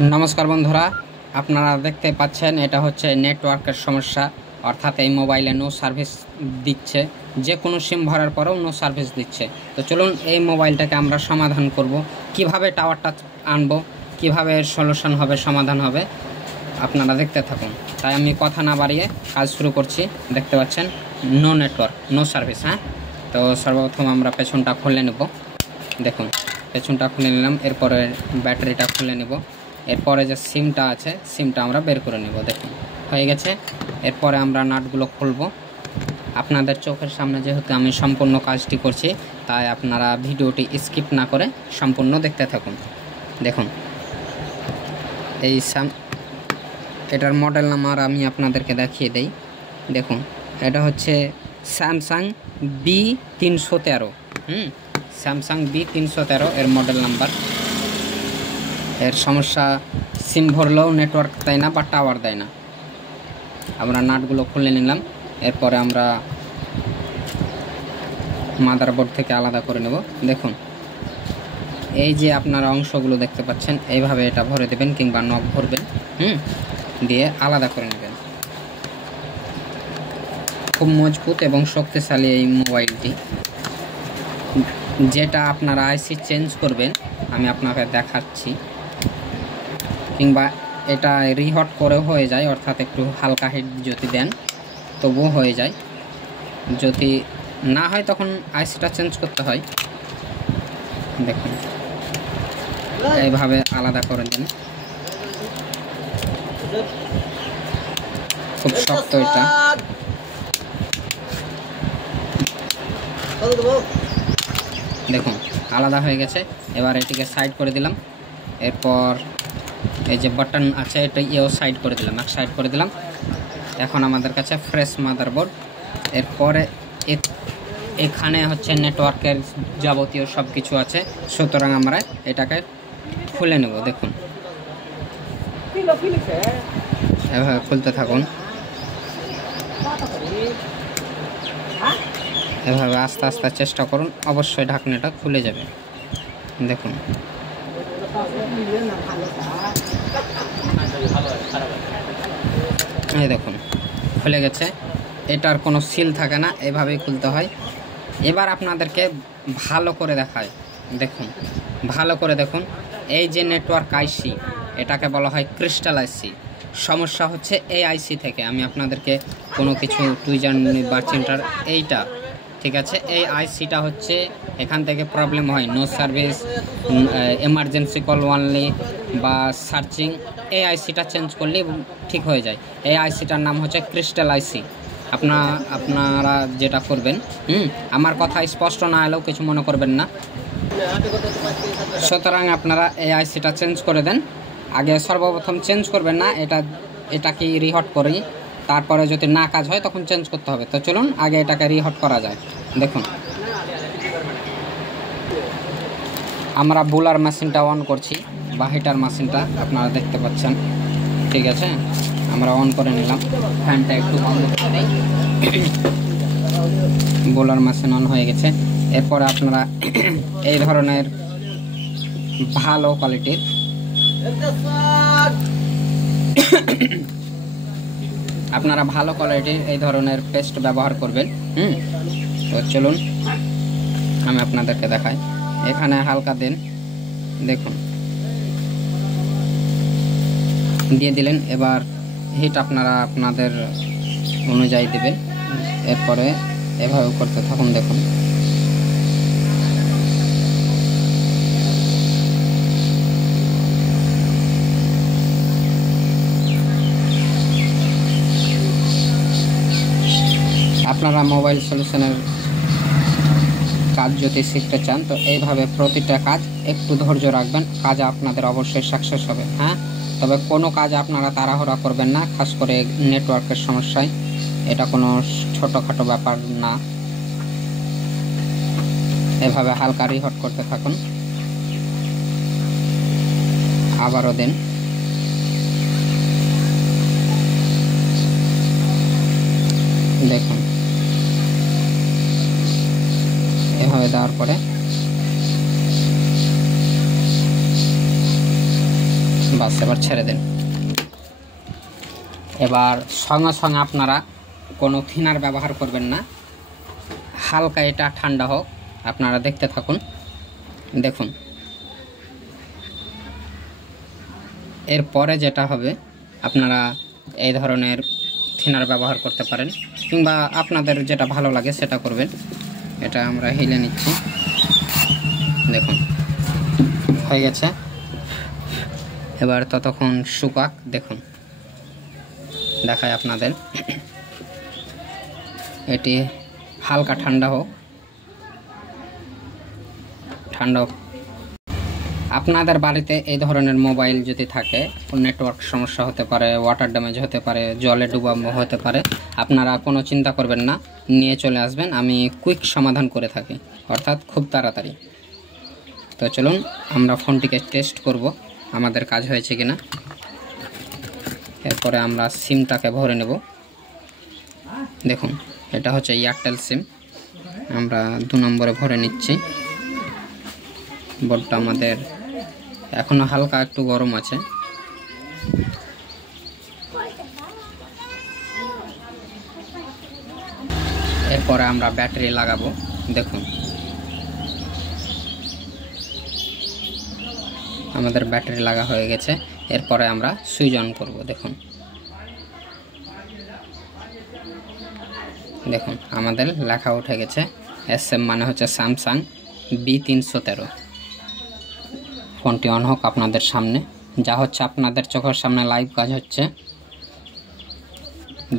नमस्कार बंधुरा আপনারা দেখতে পাচ্ছেন এটা হচ্ছে নেটওয়ার্কের সমস্যা অর্থাৎ এই মোবাইলে নো সার্ভিস দিচ্ছে যে কোনো সিম ভরার পরেও নো সার্ভিস দিচ্ছে। তো চলুন এই মোবাইলটাকে আমরা সমাধান করব, কিভাবে টাওয়ারটা আনবো, কিভাবে এর সলিউশন হবে, সমাধান হবে, আপনারা দেখতে থাকুন। তাই আমি কথা না বাড়িয়ে কাজ শুরু করছি। দেখতে পাচ্ছেন নো নেটওয়ার্ক নো সার্ভিস। হ্যাঁ, তো সর্বপ্রথম আমরা পেছনটা খুলে নেব। দেখুন পেছনটা খুলে নিলাম, এরপরে ব্যাটারিটা খুলে নেব, এরপরে যে সিমটা আছে সিমটা আমরা বের করে নেব। দেখুন হয়ে গেছে। এরপরে আমরা নাটগুলো খুলব। আপনাদের চোখের সামনে যেহেতু আমি সম্পূর্ণ কাজটি করছি, তাই আপনারা ভিডিওটি স্কিপ না করে সম্পূর্ণ দেখতে থাকুন। দেখুন এই এটার মডেল নাম্বার আমি আপনাদেরকে দেখিয়ে দেই। দেখুন এটা হচ্ছে স্যামসাং B313। স্যামসাং B313 এর মডেল নাম্বার। এর সমস্যা সিম ভরলেও নেটওয়ার্ক দেয় না বা টাওয়ার দেয় না। আমরা নাটগুলো খুলে নিলাম, এরপরে আমরা মাদারবোর্ড থেকে আলাদা করে নেব। দেখুন এই যে আপনারা অংশগুলো দেখতে পাচ্ছেন, এইভাবে এটা ভরে দেবেন কিংবা নখ ভরবেন, দিয়ে আলাদা করে নেবেন। খুব মজবুত এবং শক্তিশালী এই মোবাইলটি। যেটা আপনারা আইসি চেঞ্জ করবেন আমি আপনাকে দেখাচ্ছি, কিংবা এটা রিহট করেও হয়ে যায়, অর্থাৎ একটু হালকা হিট যদি দেন তবুও হয়ে যায়। যদি না হয় তখন আইসিটা চেঞ্জ করতে হয়। দেখুন এইভাবে আলাদা করে দেন। খুব শক্ত এটা। দেখুন আলাদা হয়ে গেছে। এবার এটিকে সাইড করে দিলাম। এরপর এই যে বাটন আছে এটা সাইড করে দিলাম, এক সাইড করে দিলাম। এখন আমাদের কাছে ফ্রেশ মাদারবোর্ড। এরপরে এখানে হচ্ছে নেটওয়ার্কের যাবতীয় সব কিছু আছে, সুতরাং আমরা এটাকে খুলে নেব। দেখুন এভাবে খুলতে থাকুন, এভাবে আস্তে আস্তে চেষ্টা করুন, অবশ্যই ঢাকনাটা খুলে যাবে। দেখুন এই দেখুন খুলে গেছে। এটার কোনো সিল থাকে না, এভাবেই খুলতে হয়। এবার আপনাদেরকে ভালো করে দেখায়। দেখুন ভালো করে দেখুন, এই যে নেটওয়ার্ক আইসি এটাকে বলা হয় ক্রিস্টাল আইসি। সমস্যা হচ্ছে এই আইসি থেকে। আমি আপনাদেরকে কোনো কিছু জানি বা চিন্তার এইটা ঠিক আছে, এই আইসিটা হচ্ছে এখান থেকে প্রবলেম হয়। No service, emergency call only বা সার্চিং, এই আইসিটা চেঞ্জ করলে ঠিক হয়ে যায়। এই আইসিটার নাম হচ্ছে ক্রিস্টাল আইসি। আপনারা যেটা করবেন, আমার কথা স্পষ্ট না এলেও কিছু মনে করবেন না। সুতরাং আপনারা এই আইসিটা চেঞ্জ করে দেন। আগে সর্বপ্রথম চেঞ্জ করবেন না, এটাকে রিহট করি, তারপরে যদি না কাজ হয় তখন চেঞ্জ করতে হবে। তো চলুন আগে এটাকে রিহট করা যায়। দেখুন আমরা বুলার মেশিনটা অন করছি বা হিটার মেশিনটা আপনারা দেখতে পাচ্ছেন। ঠিক আছে, আমরা অন করে নিলাম। ফ্যানটা একটু বন্ধ করে দেই। বুলার মেশিন অন হয়ে গেছে। এরপরে আপনারা এই ধরনের ভালো কোয়ালিটির এই ধরনের পেস্ট ব্যবহার করবেন। তো চলুন আমি আপনাদেরকে দেখাই। এখানে হালকা দেন, দেখুন দিয়ে দিলেন। এবার হিট আপনারা আপনাদের অনুযায়ী দেবেন। এরপরে এভাবে করতে থাকুন। দেখুন আপনারা মোবাইল সলিউশনের কাজ যদি শিখতে চান তো এইভাবে প্রতিটা কাজ একটু ধৈর্য রাখবেন, কাজ আপনাদের অবশ্যই সাকসেস হবে। হ্যাঁ, তবে কোনো কাজ আপনারা তাড়াহুড়া করবেন না, খাস করে নেটওয়ার্কের সমস্যায়। এটা কোনো ছোটোখাটো ব্যাপার না। এভাবে হালকা রিহট করতে থাকুন, আবারও দেন। দেখুন এভাবে দেওয়ার পরে বাস এবার ছেড়ে দিন। এবার সঙ্গে সঙ্গে আপনারা কোনো থিনার ব্যবহার করবেন না, হালকা এটা ঠান্ডা হোক, আপনারা দেখতে থাকুন। দেখুন এরপরে যেটা হবে, আপনারা এই ধরনের থিনার ব্যবহার করতে পারেন, কিংবা আপনাদের যেটা ভালো লাগে সেটা করবেন। এটা আমরা হিলে নিচ্ছি, দেখুন হয়ে গেছে। এবার ততক্ষণ শুকাক, দেখুন দেখায় আপনাদের। এটি হালকা ঠান্ডা হোক, ঠান্ডা হোক। আপনাদের বাড়িতে এই ধরনের মোবাইল যদি থাকে, নেটওয়ার্ক সমস্যা হতে পারে, ওয়াটার ড্যামেজ হতে পারে, জলে ডুবানো হতে পারে, আপনারা কোনো চিন্তা করবেন না, নিয়ে চলে আসবেন। আমি কুইক সমাধান করে থাকি, অর্থাৎ খুব তাড়াতাড়ি। তো চলুন আমরা ফোনটিকে টেস্ট করব আমাদের কাজ হয়েছে কিনা। এরপরে আমরা সিমটাকে ভরে নেব। দেখুন এটা হচ্ছে এয়ারটেল সিম, আমরা 2 নম্বরে ভরে নিচ্ছি। বোর্ডটা আমাদের এখনো হালকা একটু গরম আছে। এরপরে আমরা ব্যাটারি লাগাবো। দেখুন আমাদের ব্যাটারি লাগা হয়ে গেছে। এরপরে আমরা সুইচ অন করব। দেখুন দেখুন আমাদের লেখা উঠে গেছে, SM মানে হচ্ছে স্যামসাং B313। ফোনটি অন হোক আপনাদের সামনে, যা হচ্ছে আপনাদের চোখের সামনে লাইভ কাজ হচ্ছে।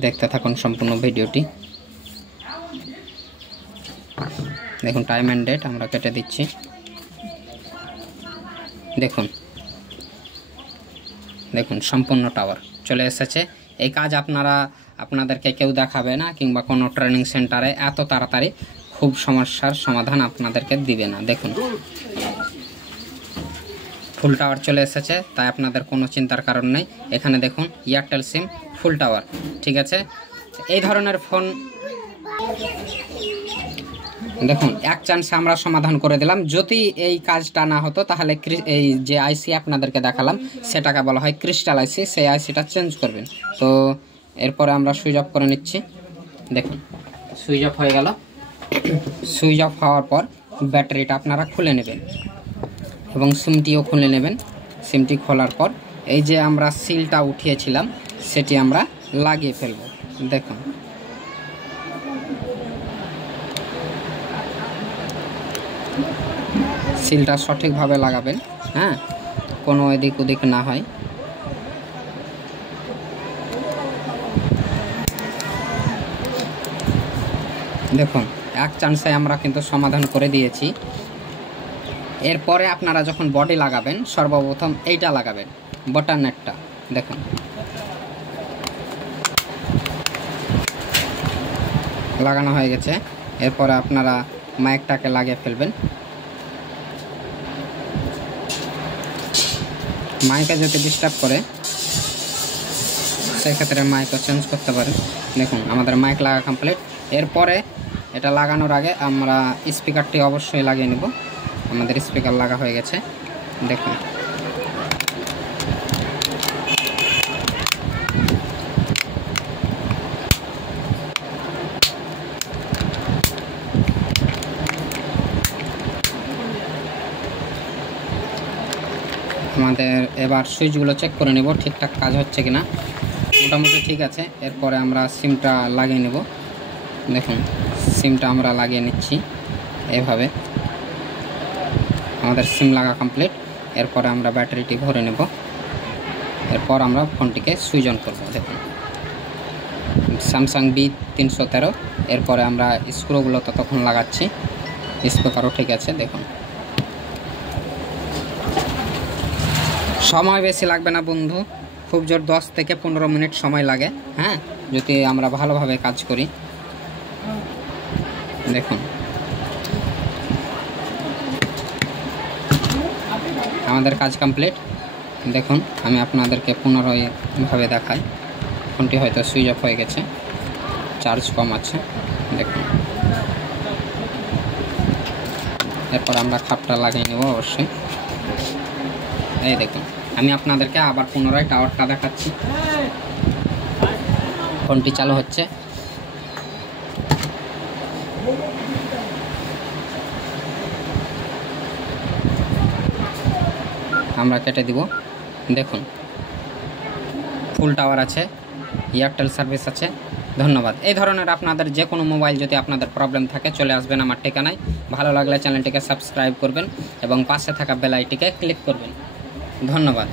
দেখতে থাকুন সম্পূর্ণ ভিডিওটি। দেখুন টাইম অ্যান্ড ডেট আমরা কেটে দিচ্ছি। দেখুন দেখুন সম্পূর্ণ টাওয়ার চলে এসেছে। এই কাজ আপনাদেরকে কেউ দেখাবে না, কিংবা কোনো ট্রেনিং সেন্টারে এত তাড়াতাড়ি খুব সমস্যার সমাধান আপনাদেরকে দিবে না। দেখুন ফুল টাওয়ার চলে এসেছে, তাই আপনাদের কোনো চিন্তার কারণ নেই। এখানে দেখুন এয়ারটেল সিম ফুল টাওয়ার, ঠিক আছে। এই ধরনের ফোন দেখুন এক চান্সে আমরা সমাধান করে দিলাম। যদি এই কাজটা না হতো তাহলে এই যে আইসি আপনাদেরকে দেখালাম সেটাকে বলা হয় ক্রিস্টাল আইসি, সেই আইসিটা চেঞ্জ করবেন। তো এরপরে আমরা সুইচ অফ করে নিচ্ছি। দেখুন সুইচ অফ হয়ে গেল। সুইচ অফ হওয়ার পর ব্যাটারিটা আপনারা খুলে নেবেন এবং সিমটিও খুলে নেবেন। সিমটি খোলার পর এই যে আমরা সিলটা উঠিয়েছিলাম সেটি আমরা লাগিয়ে ফেলব। দেখুন সিলটা সঠিকভাবে লাগাবেন, হ্যাঁ, কোনো এদিক ওদিক না হয়। দেখুন এক চান্সে আমরা কিন্তু সমাধান করে দিয়েছি। এরপরে আপনারা যখন বডি লাগাবেন সর্বপ্রথম এইটা লাগাবেন, বটন নেটটা। দেখুন লাগানো হয়ে গেছে। এরপরে আপনারা মাইকটাকে লাগিয়ে ফেলবেন। মাইকে যদি ডিস্টার্ব করে সেক্ষেত্রে মাইকও চেঞ্জ করতে পারেন। দেখুন আমাদের মাইক লাগা কমপ্লিট। এরপরে এটা লাগানোর আগে আমরা স্পিকারটি অবশ্যই লাগিয়ে নেব। আমাদের স্পিকার লাগা হয়ে গেছে। দেখুন আমাদের এবার সুইচগুলো চেক করে নেব ঠিকঠাক কাজ হচ্ছে কিনা। মোটামুটি ঠিক আছে। এরপরে আমরা সিমটা লাগিয়ে নেব। দেখুন সিমটা আমরা লাগিয়ে নিচ্ছি এভাবে। আমাদের সিম লাগা কমপ্লিট। এরপরে আমরা ব্যাটারিটি ভরে নেব। এরপর আমরা ফোনটিকে সুইচ অন করব। দেখুন স্যামসাং B313। এরপরে আমরা স্ক্রুগুলো ততক্ষণ লাগাচ্ছি। স্পিকারও ঠিক আছে। দেখুন সময় বেশি লাগবে না বন্ধু, খুব জোর 10 থেকে 15 মিনিট সময় লাগে, হ্যাঁ, যদি আমরা ভালোভাবে কাজ করি। দেখুন আমাদের কাজ কমপ্লিট। দেখুন আমি আপনাদেরকে পুনরায়ভাবে দেখাই। ফোনটি হয়তো সুইচ অফ হয়ে গেছে, চার্জ কম আছে। দেখুন এরপর আমরা খাপটা লাগিয়ে নেব অবশ্যই। এই দেখুন আমি আপনাদেরকে আবার পুনরায় টাওয়ারটা দেখাচ্ছি। ফোনটি চালু হচ্ছে। আমরা কেটে দিব। দেখুন ফুল টাওয়ার আছে, এয়ারটেল সার্ভিস আছে। ধন্যবাদ। এই ধরনের আপনাদের যে কোনো মোবাইল যদি আপনাদের প্রবলেম থাকে চলে আসবেন আমার ঠিকানায়। ভালো লাগলে চ্যানেলটিকে সাবস্ক্রাইব করবেন এবং পাশে থাকা বেল আইকনটিকে ক্লিক করবেন। ধন্যবাদ।